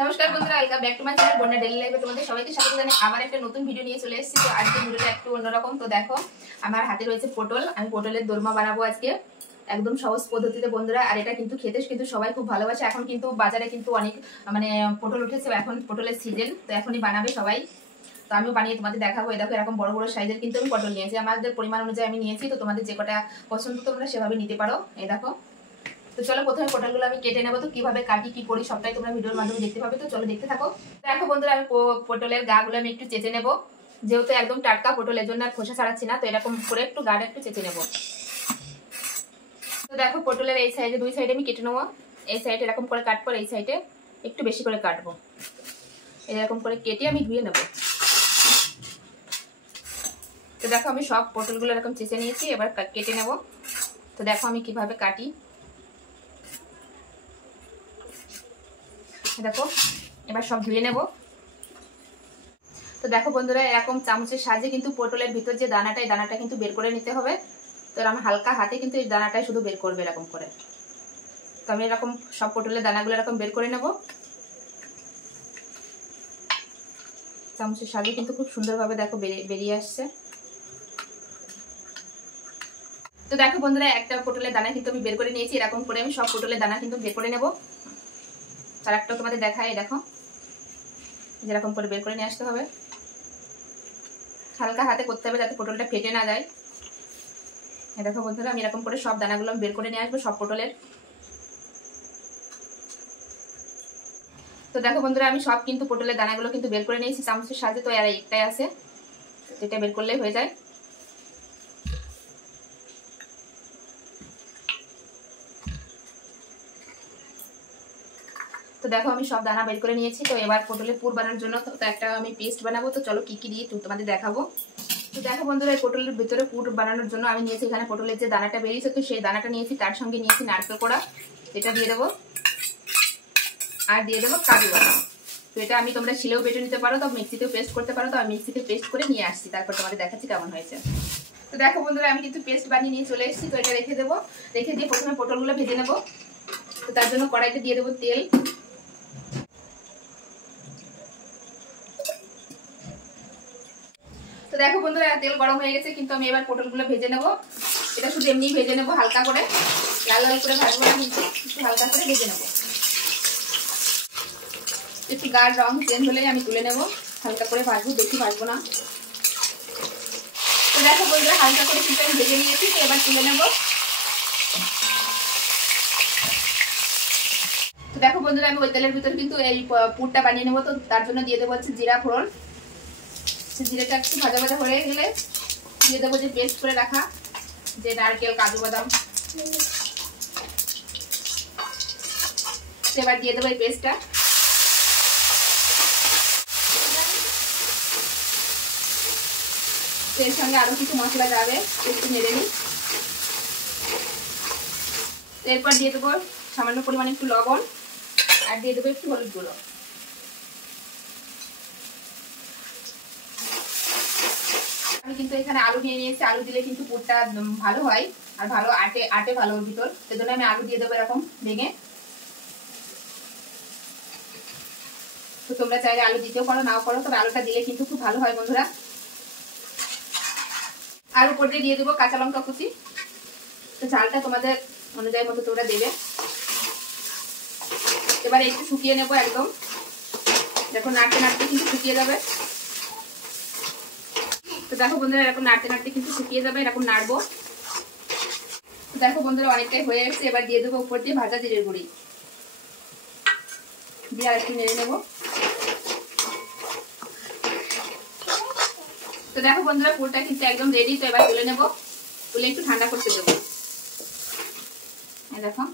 নমস্কার বন্ধুরা, welcome back to my channel বন্যা ডেইলি লাইফে তোমাদের সবাইকে স্বাগত জানাই। আবার একটা নতুন ভিডিও নিয়ে চলে এসেছি। তো আজকে ভিডিওটা একটু অন্যরকম। তো দেখো, আমার হাতে রয়েছে পটল। আমি পটলের দোরমা বানাবো আজকে, একদম সহজ পদ্ধতিতে বন্ধুরা। আর এটা কিন্তু খেতে কিন্তু সবাই খুব ভালোবাসে। এখন কিন্তু বাজারে কিন্তু অনেক পটল উঠেছে, এখন পটলের সিজন, তো এখনই বানাবে সবাই। তো আমিও বানিয়ে তোমাদের দেখাবো। এই দেখো, এরকম বড় বড় সাইজের কিন্তু আমি পটল নিয়েছি, আমাদের পরিমাণ অনুযায়ী আমি নিয়েছি। তো তোমাদের যে কটা পছন্দ তোমরা সেভাবে নিতে পারো। এই দেখো, তো চলো প্রথমে পটলগুলো আমি কেটে নেবো। তো কিভাবে কাটি কি করি সবটাই তোমরা ভিডিওর মাধ্যমে দেখতে পাবে। তো চলো দেখতে থাকো। দেখো বন্ধুরা, আমি পটলের গাগুলো আমি একটু চেঁচে নেবো। যেহেতু একদম টাটকা পটল, এর জন্য আর খোসা ছাড়াচ্ছি না। তো এরকম করে একটু গাটা একটু চেঁচে নেবো। তো দেখো, পটলের এই সাইডে দুই সাইডে আমি কেটে নেবো। এই সাইডে এরকম করে কাটবো, এই সাইডে একটু বেশি করে কাটবো। এরকম করে কেটে আমি ধুয়ে নেবো। তো দেখো, আমি সব পটলগুলো এরকম চেঁচে নিয়েছি, এবার কেটে নেবো। তো দেখো আমি কিভাবে কাটি। দেখো, এবার সব ধুয়ে নেব। তো দেখো বন্ধুরা, এরকম চামচের সাহায্যে কিন্তু পটলের ভিতর যে দানাটা, এই দানাটা কিন্তু বের করে নিতে হবে। তো আমি হালকা হাতে কিন্তু এই দানাটাই শুধু বের করবে এরকম করে। তো আমি এরকম সব পটলের দানাগুলো এরকম বের করে নেব। চামচের সাহায্যে কিন্তু খুব সুন্দরভাবে দেখো বেরিয়ে আসছে। তো দেখো বন্ধুরা, একটা পটলের দানা কিন্তু আমি বের করে নিয়েছি। এরকম করে আমি সব পটলের দানা কিন্তু বের করে নেব। তার একটা তোমাদের দেখায়, দেখো যেরকম করে বের করে নিয়ে আসতে হবে। হালকা হাতে করতে হবে যাতে পটলটা ফেটে না যায়। দেখো বন্ধুরা, আমি এরকম করে সব দানাগুলো বের করে নিয়ে আসবো সব পটলের। তো দেখো বন্ধুরা, আমি সব কিন্তু পটলের দানাগুলো কিন্তু বের করে নিয়েছি চামচের সাহায্যে। তো আর একটাই আছে, এটা বের করলেই হয়ে যায়। তো দেখো, আমি সব দানা বের করে নিয়েছি। তো এবার পটলের পুর বানানোর জন্য তো একটা আমি পেস্ট বানাবো। তো চলো কি কি দিয়ে তোমাদের দেখাবো। তো দেখো বন্ধুরা, এই পটলের ভিতরে পুর বানানোর জন্য আমি নিয়েছি এখানে পটলের যে দানাটা বেরিয়েছে, তো সেই দানাটা নিয়েছি। তার সঙ্গে নিয়েছি নারকেল কোড়া, এটা দিয়ে দেবো। আর দিয়ে দেবো কাজু বাদাম। তো এটা আমি তোমরা শিলেও বেটে নিতে পারো, তো মিক্সিতেও পেস্ট করতে পারো। তো আমি মিক্সিতে পেস্ট করে নিয়ে আসছি, তারপর তোমাদের দেখাচ্ছি কেমন হয়েছে। তো দেখো বন্ধুরা, আমি কিন্তু পেস্ট বানিয়ে নিয়ে চলে এসেছি। তো এটা রেখে দেবো। রেখে দিয়ে প্রথমে পটলগুলো ভেজে নেবো। তো তার জন্য কড়াইতে দিয়ে দেবো তেল। তো দেখো বন্ধুরা, তেল গরম হয়ে গেছে, কিন্তু আমি এবার পটলগুলো ভেজে নেবো। এটা শুধু এমনি ভেজে নেবো, হালকা করে, লাল লাল করে ভাজবো না, কিন্তু একটু হালকা করে ভেজে নেবো। একটু গাঢ় রং চেঞ্জ হলে আমি তুলে নেবো। হালকা করে ভাজবো, বেশি ভাজবো না। তো দেখো বন্ধুরা, হালকা করে কিন্তু আমি ভেজে নিয়েছি। তো এবার তুলে নেবো। তো দেখো বন্ধুরা, আমি ওই তেলের ভিতরে কিন্তু এই পুরটা বানিয়ে নেবো। তো তার জন্য দিয়ে দেবো হচ্ছে জিরা ফোড়ন। জিরাটা একটু ভাজা ভাজা হয়ে গেলে দিয়ে দেবো যে পেস্ট করে রাখা যে নারকেল কাজু বাদাম। এবার দিয়ে দেবো এই পেস্টটা। এর সঙ্গে আরো কিছু মশলা যাবে, একটু নেড়ে নিই। এরপর দিয়ে দেবো সামান্য পরিমাণে একটু লবণ, আর দিয়ে দেবো একটু হলুদ গুঁড়ো। আমি কিন্তু এখানে আলু নিয়ে নিয়েছি। আলু দিলে কিন্তু পুরটা ভালো হয়, আর ভালো আটে ভালো ওর ভিতর। সেজন্য আমি আলু দিয়ে দেবো এরকম ভেঙে। তো তোমরা চাইলে আলু দিতেও পারো, নাও পারো, তবে আলুটা দিলে কিন্তু খুব ভালো হয় বন্ধুরা। আর উপর দিয়ে দিয়ে দেবো কাঁচা লঙ্কা কুচি। তো ঝালটা তোমাদের অনুযায়ী মতো তোমরা দেবে। এবার একটু শুকিয়ে নেবো একদম। দেখো নাড়তে নাড়তে কিন্তু শুকিয়ে যাবে। তো দেখো বন্ধুরা, এরকম নাড়তে নাড়তে কিন্তু শুকিয়ে যাবে, এরকম নাড়বো। তো দেখো বন্ধুরা, অনেকটাই হয়ে গেছে। এবার দিয়ে দেবো উপর দিয়ে ভাজা জিরের গুঁড়ি দিয়ে আর একটু নেড়ে নেবো। তো দেখো বন্ধুরা, পুরটা কিন্তু একদম রেডি। তো এবার তুলে নেবো। তুলে একটু ঠান্ডা করতে দেবো। দেখো,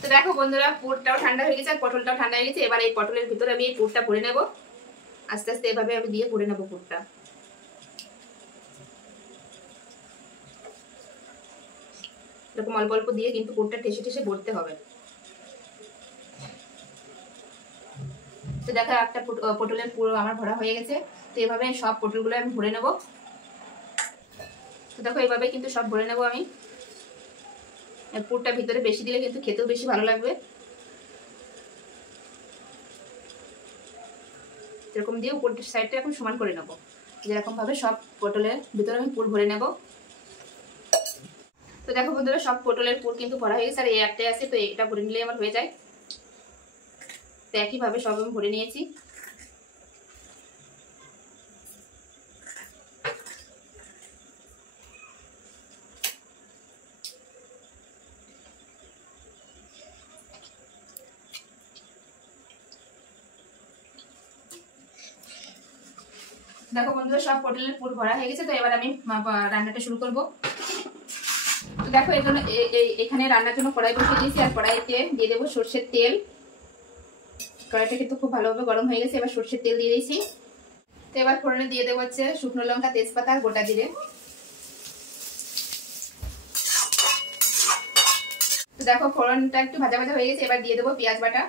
তো দেখো বন্ধুরা, পুরটাও ঠান্ডা হয়ে গেছে আর পটলটাও ঠান্ডা হয়ে গেছে। এবার এই পটলের ভিতরে আমি এই পুরটা ভরে নেবো। আস্তে আস্তে এভাবে আমি দিয়ে ভরে নেবো পুরটা। এরকম অল্প অল্প দিয়ে কিন্তু পুরটা ঠেসে ঠেসে ভরতে হবে। তো দেখো, একটা পটলের পুরো আমার ভরা হয়ে গেছে। তো এভাবে সব পটলগুলো আমি ভরে নেবো। তো দেখো, এভাবে কিন্তু সব ভরে নেবো আমি। পুরটা ভিতরে বেশি দিলে কিন্তু খেতেও বেশি ভালো লাগবে। এরকম দিয়ে উপর সাইডটা এখন সমান করে নেবো। যেরকম ভাবে সব পটলের ভিতরে আমি পুর ভরে নেব। তো দেখো বন্ধুরা সব পটলের পুর কিন্তু ভরা হয়ে গেছে, আর এই একটাই আছে, তো এটা ভরে নিলে আমার হয়ে যায়। তো একইভাবে সব আমি ভরে নিয়েছি। দেখো বন্ধুরা সব পটলের পুর ভরা হয়ে গেছে। তো এবার আমি রান্নাটা শুরু করব। তো দেখো এর জন্য এখানে রান্নার জন্য কড়াই বসিয়ে দিয়েছি, আর কড়াইতে দিয়ে দেবো সর্ষের তেল। কড়াইটা কিন্তু খুব ভালোভাবে গরম হয়ে গেছে। এবার সর্ষের তেল দিয়ে দিয়েছি। তো এবার ফোড়নে দিয়ে দেবো হচ্ছে শুকনো লঙ্কা, তেজপাতা আর গোটা জিরে। তো দেখো ফোড়নটা একটু ভাজা ভাজা হয়ে গেছে। এবার দিয়ে দেবো পেঁয়াজ বাটা।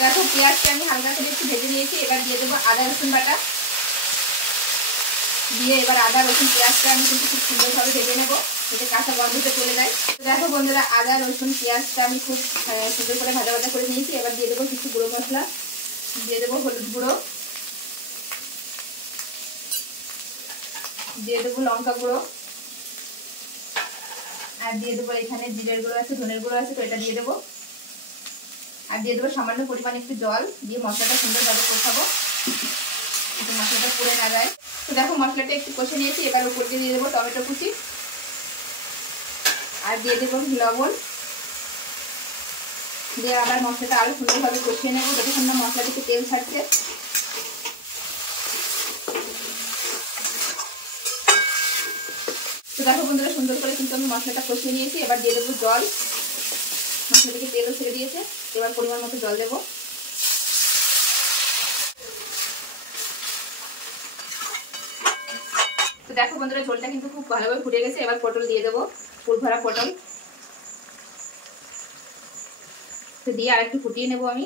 দেখো পেঁয়াজটা আমি হালকা করে একটু ভেজে নিয়েছি। এবার দিয়ে দেবো আদা রসুন বাটা। দিয়ে এবার আদা রসুন পেঁয়াজটা আমি কিন্তু খুব সুন্দরভাবে ভেজে নেবো, যাতে কাঁচা গন্ধটা চলে যায়। তো দেখো বন্ধুরা আদা রসুন পেঁয়াজটা আমি খুব সুন্দর করে ভাজা ভাজা করে নিয়েছি। এবার দিয়ে দেবো কিছু গুঁড়ো মশলা, দিয়ে দেবো হলুদ গুঁড়ো, দিয়ে দেবো লঙ্কা গুঁড়ো, আর দিয়ে দেবো এখানে জিরের গুঁড়ো আছে, ধনের গুঁড়ো আছে, তো এটা দিয়ে দেবো। আর দিয়ে দেবো সামান্য পরিমাণ একটু জল, দিয়ে মশলাটা সুন্দরভাবে কষাবো, মশলাটা পুড়ে না যায়। তো দেখো মশলাটা একটু কষে নিয়েছি। এবার উপর দিয়ে দেবো টমেটো কুচি, আর দিয়ে দেবো লবণ, দিয়ে আবার মশলাটা আরো সুন্দরভাবে কষিয়ে নেবো যতক্ষণ না মশলা থেকে তেল ছাড়ছে। তো দেখো বন্ধুরা সুন্দর করে কিন্তু আমি মশলাটা কষিয়ে নিয়েছি। এবার দিয়ে দেবো জল, মশলা থেকে তেলও ছেড়ে দিয়েছে। এবার পরিমাণ মতো জল দেবো। তো দেখো বন্ধুরা ঝোলটা কিন্তু খুব ভালোভাবে ফুটে গেছে। এবার পটল দিয়ে দেবো, পুর ভরা পটল। তো দিয়ে আর একটু ফুটিয়ে নেবো আমি।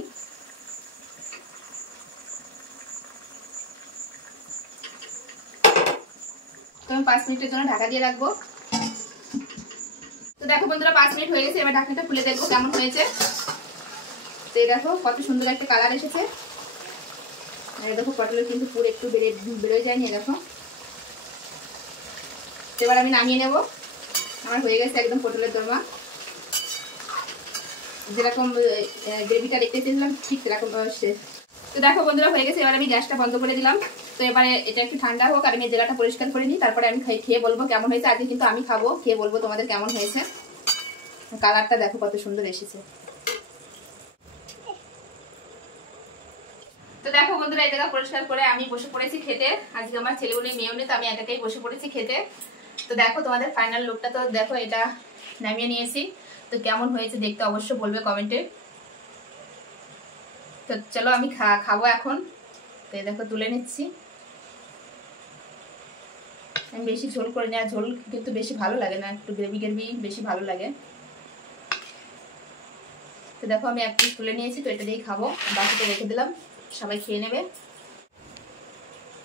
তো আমি 5 মিনিটের জন্য ঢাকা দিয়ে রাখবো। তো দেখো বন্ধুরা 5 মিনিট হয়ে গেছে। এবার ঢাকনাটা খুলে দেখবো কেমন হয়েছে। তো এই দেখো কত সুন্দর একটা কালার এসেছে। দেখো পটলের কিন্তু পুরো একটু বেরোয় যায়নি, দেখো। এবার আমি নামিয়ে নেব। আমার হয়ে গেছে একদম পটলের দোরমা। যেরকম গ্রেভিটা দেখতে চেয়েছিলাম ঠিক সেরকম শেষ। তো দেখো বন্ধুরা হয়ে গেছে। এবার আমি গ্যাসটা বন্ধ করে দিলাম। তো এবারে এটা একটু ঠান্ডা হোক, আর আমি জেলাটা পরিষ্কার করে নিই, তারপরে আমি খেয়ে বলবো কেমন হয়েছে। আজকে কিন্তু আমি খাবো, খেয়ে বলবো তোমাদের কেমন হয়েছে। কালারটা দেখো কত সুন্দর এসেছে। তো দেখো বন্ধুরা এই জায়গা পরিষ্কার করে আমি বসে পড়েছি খেতে। আজকে আমার ছেলেগুলি মেয়েও নেই, তো আমি একাই বসে পড়েছি খেতে। তো দেখো তোমাদের ফাইনাল লুকটা, তো দেখো এটা নামিয়ে নিয়েছি। তো কেমন হয়েছে দেখতে অবশ্যই বলবে কমেন্টে। তো চলো আমি খাবো এখন। তো দেখো তুলে নিচ্ছি। আমি বেশি ঝোল করে নিই, আর ঝোল কিন্তু বেশি ভালো লাগে না, একটু গ্রেভি গ্রেভি বেশি ভালো লাগে। তো দেখো আমি এক পিস তুলে নিয়েছি। তো এটা দিয়েই খাবো, বাকিটা রেখে দিলাম, সবাই খেয়ে নেবে।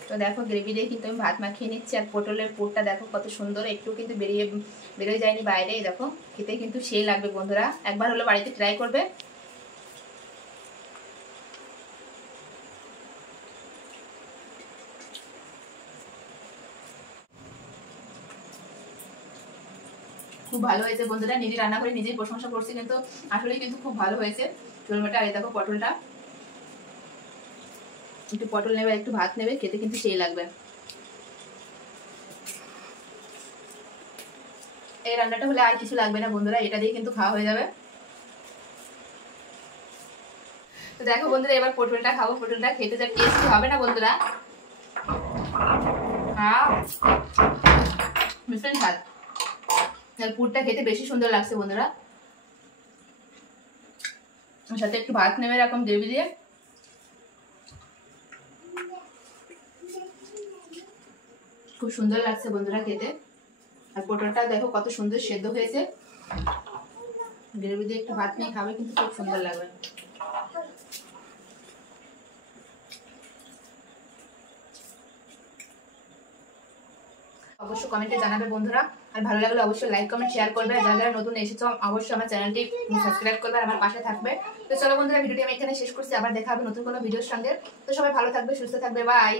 তো দেখো গ্রেভি দিয়ে কিন্তু আমি ভাত মাখিয়ে নিচ্ছি। আর পটলের পুরটা দেখো কত সুন্দর, একটু কিন্তু বেরোয় যায়নি বাইরে। দেখো খেতে কিন্তু সেই লাগবে বন্ধুরা, একবার হলো বাড়িতে ট্রাই করবে। খুব ভালো হয়েছে বন্ধুরা, নিজে রান্না করে নিজেই প্রশংসা করছি, কিন্তু আসলে কিন্তু খুব ভালো হয়েছে চর্মাটা। আর দেখো পটলটা, একটু পটল নেবে, একটু ভাত নেবে, খেতে কিন্তু সেই লাগবে। এই রান্নাটা হলে আর কিছু লাগবে না বন্ধুরা, এটা দিয়ে কিন্তু খাওয়া হয়ে যাবে। তো দেখো বন্ধুরা এবার পটলটা খাবো। পটলটা খেতে যা টেস্টি হবে না বন্ধুরা, ভীষণ স্বাদ। আর পুরটা খেতে বেশি সুন্দর লাগছে বন্ধুরা। সাথে একটু ভাত নেবে এরকম গ্রেভি দিয়ে, খুব সুন্দর লাগছে বন্ধুরা খেতে। আর পটলটা দেখো কত সুন্দর সেদ্ধ হয়েছে। গ্রেভি দিয়ে একটু ভাত নিয়ে খাবে কিন্তু খুব সুন্দর লাগবে। অবশ্যই কমেন্টে জানাবে বন্ধুরা। আর ভালো লাগলে অবশ্যই লাইক কমেন্ট শেয়ার করবে, আর যারা যারা নতুন এসেছো অবশ্যই আমার চ্যানেলটি সাবস্ক্রাইব করবে আর আমার পাশে থাকবে। তো চলো বন্ধুরা, ভিডিওটি আমি এখানে শেষ করছি, আবার দেখা হবে নতুন কোনো ভিডিওর সঙ্গে। তো সবাই ভালো থাকবে, সুস্থ থাকবে, বাই।